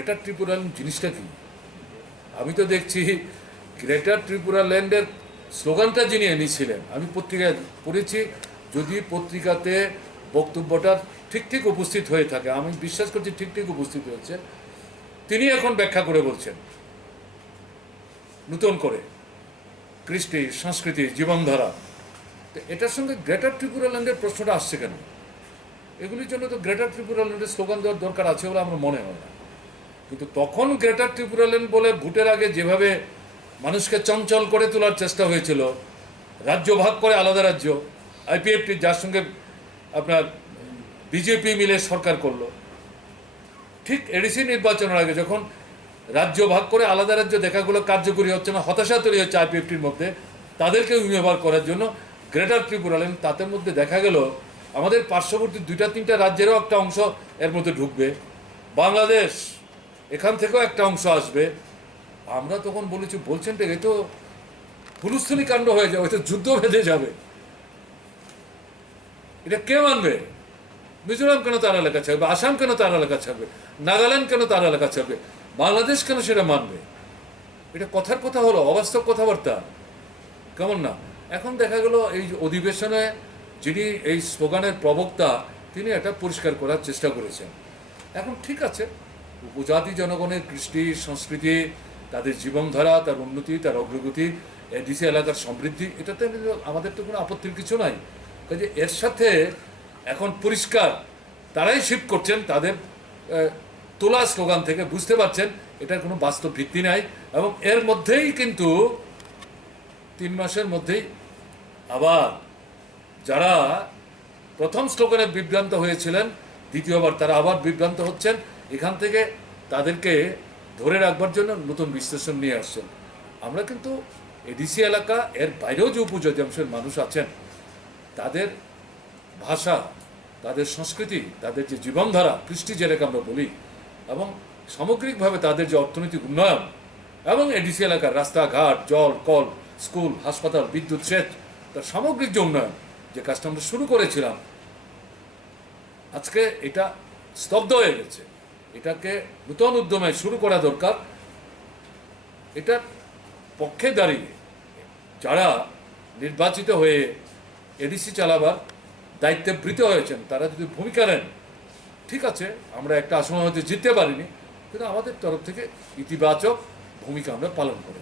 Greater Tripura জিনিসটা কি? আমি তো দেখছি গ্রেটার ত্রিপুরা ল্যান্ডের স্লোগানটা যিনি এনেছিলেন, আমি পত্রিকায় পড়েছি, যদি পত্রিকাতে বক্তব্যটা ঠিক ঠিক উপস্থিত হয়ে থাকে, আমি বিশ্বাস করছি ঠিক ঠিক উপস্থিত হয়েছে, তিনি এখন ব্যাখ্যা করে বলছেন নতুন করে কৃষ্টি, সংস্কৃতি, জীবনধারা। তো এটার সঙ্গে গ্রেটার ত্রিপুরা ল্যান্ডের প্রশ্নটা আসছে কেন? এগুলির জন্য তো গ্রেটার ত্রিপুরা ল্যান্ডের স্লোগান দেওয়ার দরকার আছে বলে আমার মনে হয় না। কিন্তু তখন গ্রেটার ত্রিপুরা ল্যান্ড বলে ভোটের আগে যেভাবে মানুষকে চঞ্চল করে তোলার চেষ্টা হয়েছিল, রাজ্য ভাগ করে আলাদা রাজ্য, আইপিএফটি যার সঙ্গে আপনার বিজেপি মিলে সরকার করলো, ঠিক এডিসি নির্বাচনের আগে যখন রাজ্য ভাগ করে আলাদা রাজ্য দেখাগুলো কার্যকরী হচ্ছে না, হতাশা তৈরি হচ্ছে আইপিএফটির মধ্যে, তাদেরকে ব্যবহার করার জন্য গ্রেটার ত্রিপুরা ল্যান্ড, তাদের মধ্যে দেখা গেল আমাদের পার্শ্ববর্তী 2-3টা রাজ্যেরও একটা অংশ এর মধ্যে ঢুকবে, বাংলাদেশ এখান থেকেও একটা অংশ আসবে। আমরা তখন বলছেন তো এই তো হুলস্থুলি কাণ্ড হয়ে যাবে, হয়তো যুদ্ধ বেঁধে যাবে, এটা কে মানবে? মিজোরাম কেন তার এলাকা ছাড়বে? আসাম কেন তার এলাকা ছাড়বে? নাগাল্যান্ড কেন তার এলাকা ছাড়বে? বাংলাদেশ কেন সেটা মানবে? এটা কথার কথা হলো, অবাস্তব কথাবার্তা, কেমন না? এখন দেখা গেল এই অধিবেশনে যিনি এই স্লোগানের প্রবক্তা, তিনি এটা পরিষ্কার করার চেষ্টা করেছেন। এখন ঠিক আছে, উপজাতি জনগণের কৃষ্টি, সংস্কৃতি, তাদের জীবনধারা, তার উন্নতি, তার অগ্রগতি, এডিসি এলাকার সমৃদ্ধি, এটাতে আমাদের তো কোনো আপত্তির কিছু নাই। কাজে এর সাথে এখন পরিষ্কার তারাই শিফট করছেন তাদের তোলা স্লোগান থেকে, বুঝতে পারছেন এটার কোনো বাস্তব ভিত্তি নাই। এবং এর মধ্যেই কিন্তু 3 মাসের মধ্যেই আবার যারা প্রথম স্লোগানে বিভ্রান্ত হয়েছিলেন, দ্বিতীয়বার তারা আবার বিভ্রান্ত হচ্ছেন। এখান থেকে তাদেরকে ধরে রাখবার জন্য নতুন বিশ্লেষণ নিয়ে আসছেন। আমরা কিন্তু এডিসি এলাকা, এর বাইরেও যে উপজাতি অংশের মানুষ আছেন, তাদের ভাষা, তাদের সংস্কৃতি, তাদের যে জীবনধারা, কৃষ্টি যেটাকে আমরা বলি, এবং সামগ্রিকভাবে তাদের যে অর্থনৈতিক উন্নয়ন, এবং এডিসি এলাকার রাস্তাঘাট, জল, কল, স্কুল, হাসপাতাল, বিদ্যুৎ, সেচ, তার সামগ্রিক যে উন্নয়ন, যে কাজটা আমরা শুরু করেছিলাম, আজকে এটা স্তব্ধ হয়ে গেছে। এটাকে নূতন উদ্যমে শুরু করা দরকার। এটার পক্ষে দাঁড়িয়ে যারা নির্বাচিত হয়ে এডিসি চালাবার দায়িত্বে বৃত হয়েছেন, তারা যদি ভূমিকা নেন, ঠিক আছে, আমরা একটা আসন হয়তো জিততে পারিনি, কিন্তু আমাদের তরফ থেকে ইতিবাচক ভূমিকা আমরা পালন করি।